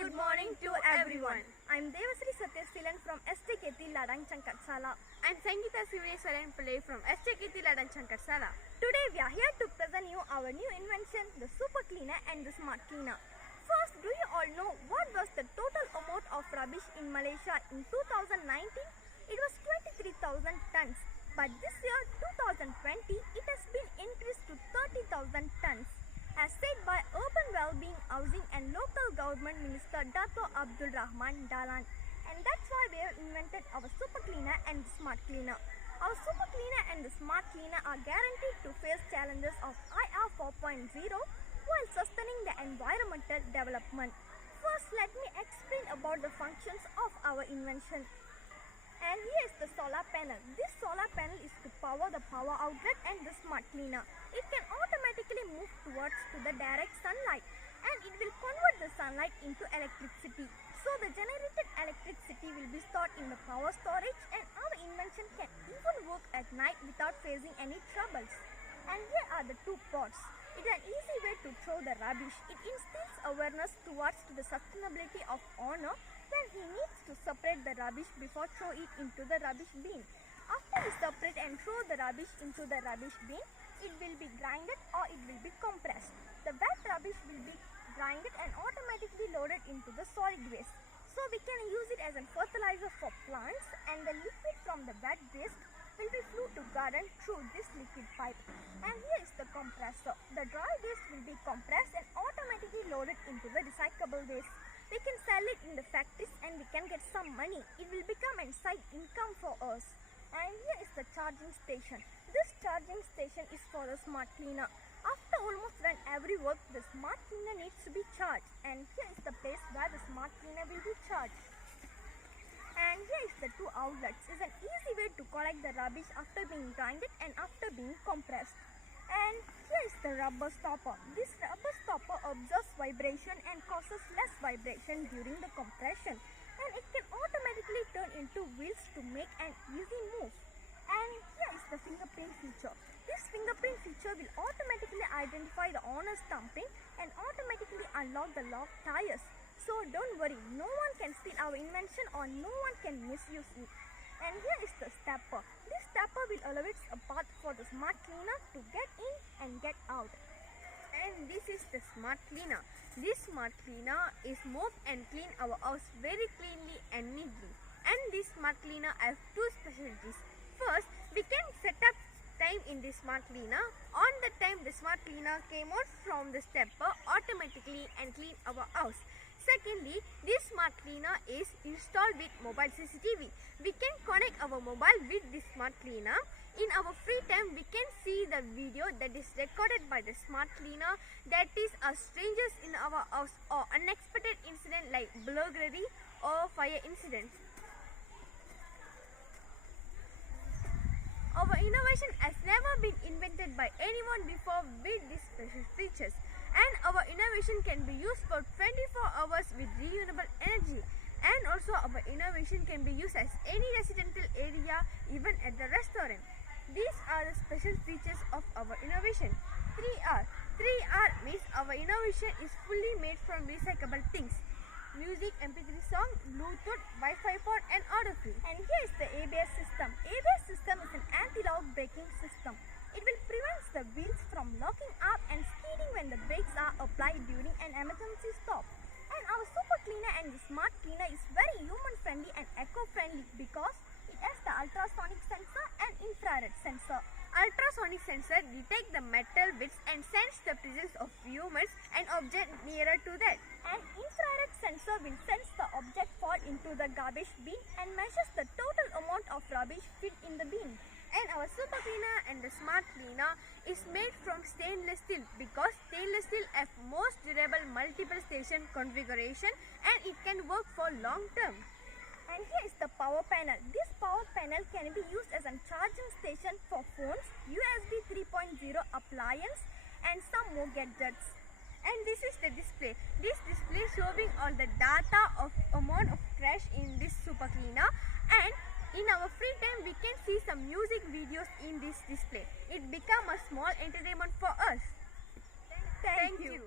good morning to everyone. I'm Devasri Satyasilan from STKT Ladang Chankatsala. I'm Sangeeta Sivanesaran Pillai from STKT Ladang Chankatsala. Today we are here to present you our new invention, the Super Cleaner and the Smart Cleaner. First, do you all know what was the total amount of rubbish in Malaysia in 2019? It was 23,000 tons. But this year, 2020, it has been increased to 30,000 tons. As said by Urban Wellbeing, Housing and Local Government Minister Dato Abdul Rahman Dahlan. And that's why we have invented our Super Cleaner and the Smart Cleaner. Our Super Cleaner and the Smart Cleaner are guaranteed to face challenges of IR 4.0 while sustaining the environmental development. First, let me explain about the functions of our invention. And here is the solar panel. This solar panel is to power the power outlet and the Smart Cleaner. It can automatically move towards to the direct sunlight and it will convert the sunlight into electricity. So the generated electricity will be stored in the power storage and our invention can even work at night without facing any troubles. And here are the two pots. It is an easy way to throw the rubbish. It instills awareness towards the sustainability of owner when he needs to separate the rubbish before throw it into the rubbish bin. After we separate and throw the rubbish into the rubbish bin, it will be grinded or it will be compressed. The wet rubbish will be grinded and automatically loaded into the solid waste. So we can use it as a fertilizer for plants, and the liquid from the wet waste will be flew to garden through this liquid pipe. And here is the compressor. The dry waste will be compressed and automatically loaded into the recyclable waste. We can sell it in the factories and we can get some money. It will become a side income for us. And here is the charging station. This charging station is for the Smart Cleaner. After almost run every work, the Smart Cleaner needs to be charged. And here is the place where the Smart Cleaner will be charged. And here is the two outlets. It's an easy way to collect the rubbish after being grinded and after being compressed. And here is the rubber stopper. This rubber stopper absorbs vibration and causes less vibration during the compression. And it can automatically turn into wheels to make an easy move. And here is the fingerprint feature. This fingerprint feature will automatically identify the owner's thumbprint and automatically unlock the locked tires. So don't worry, no one can steal our invention or no one can misuse it. And here is the stepper. This stepper will elevate a path for the Smart Cleaner to get in and get out. And this is the Smart Cleaner. This Smart Cleaner is mop and clean our house very cleanly and neatly. And this Smart Cleaner has two specialties. First, we can set up time in the Smart Cleaner. On the time the Smart Cleaner came out from the stepper automatically and clean our house. Secondly, this Smart Cleaner is installed with mobile CCTV. We can connect our mobile with this Smart Cleaner. In our free time, we can see the video that is recorded by the Smart Cleaner, that is a strangers in our house or unexpected incident like burglary or fire incidents. Our innovation has never been invented by anyone before with these special features. And our innovation can be used for 24 hours with renewable energy. And also our innovation can be used as any residential area, even at the restaurant. These are the special features of our innovation. 3R. 3R means our innovation is fully made from recyclable things. Music, MP3 song, Bluetooth, Wi-Fi port and auto free. And here is the ABS system. ABS system is an anti-lock braking system. It will prevent the wheels from locking up and skidding when the brakes are applied during an emergency stop. And our Super Cleaner and the Smart Cleaner is very human-friendly and eco-friendly because it has the ultrasonic sensor and infrared sensor. Ultrasonic sensor detects the metal bits and sense the presence of humans and objects nearer to that. And infrared sensor will sense the object fall into the garbage bin and measures the total amount of rubbish fit in the bin. And our Super Cleaner and the Smart Cleaner is made from stainless steel because stainless steel has most durable multiple station configuration and it can work for long term. And here is the power panel. This power panel can be used as a charging station for phones, USB 3.0 appliance and some more gadgets. And this is the display. This display showing all the data of amount of trash in this Super Cleaner, and in our free time we can see some music videos in this display. It become a small entertainment for us. Thank you.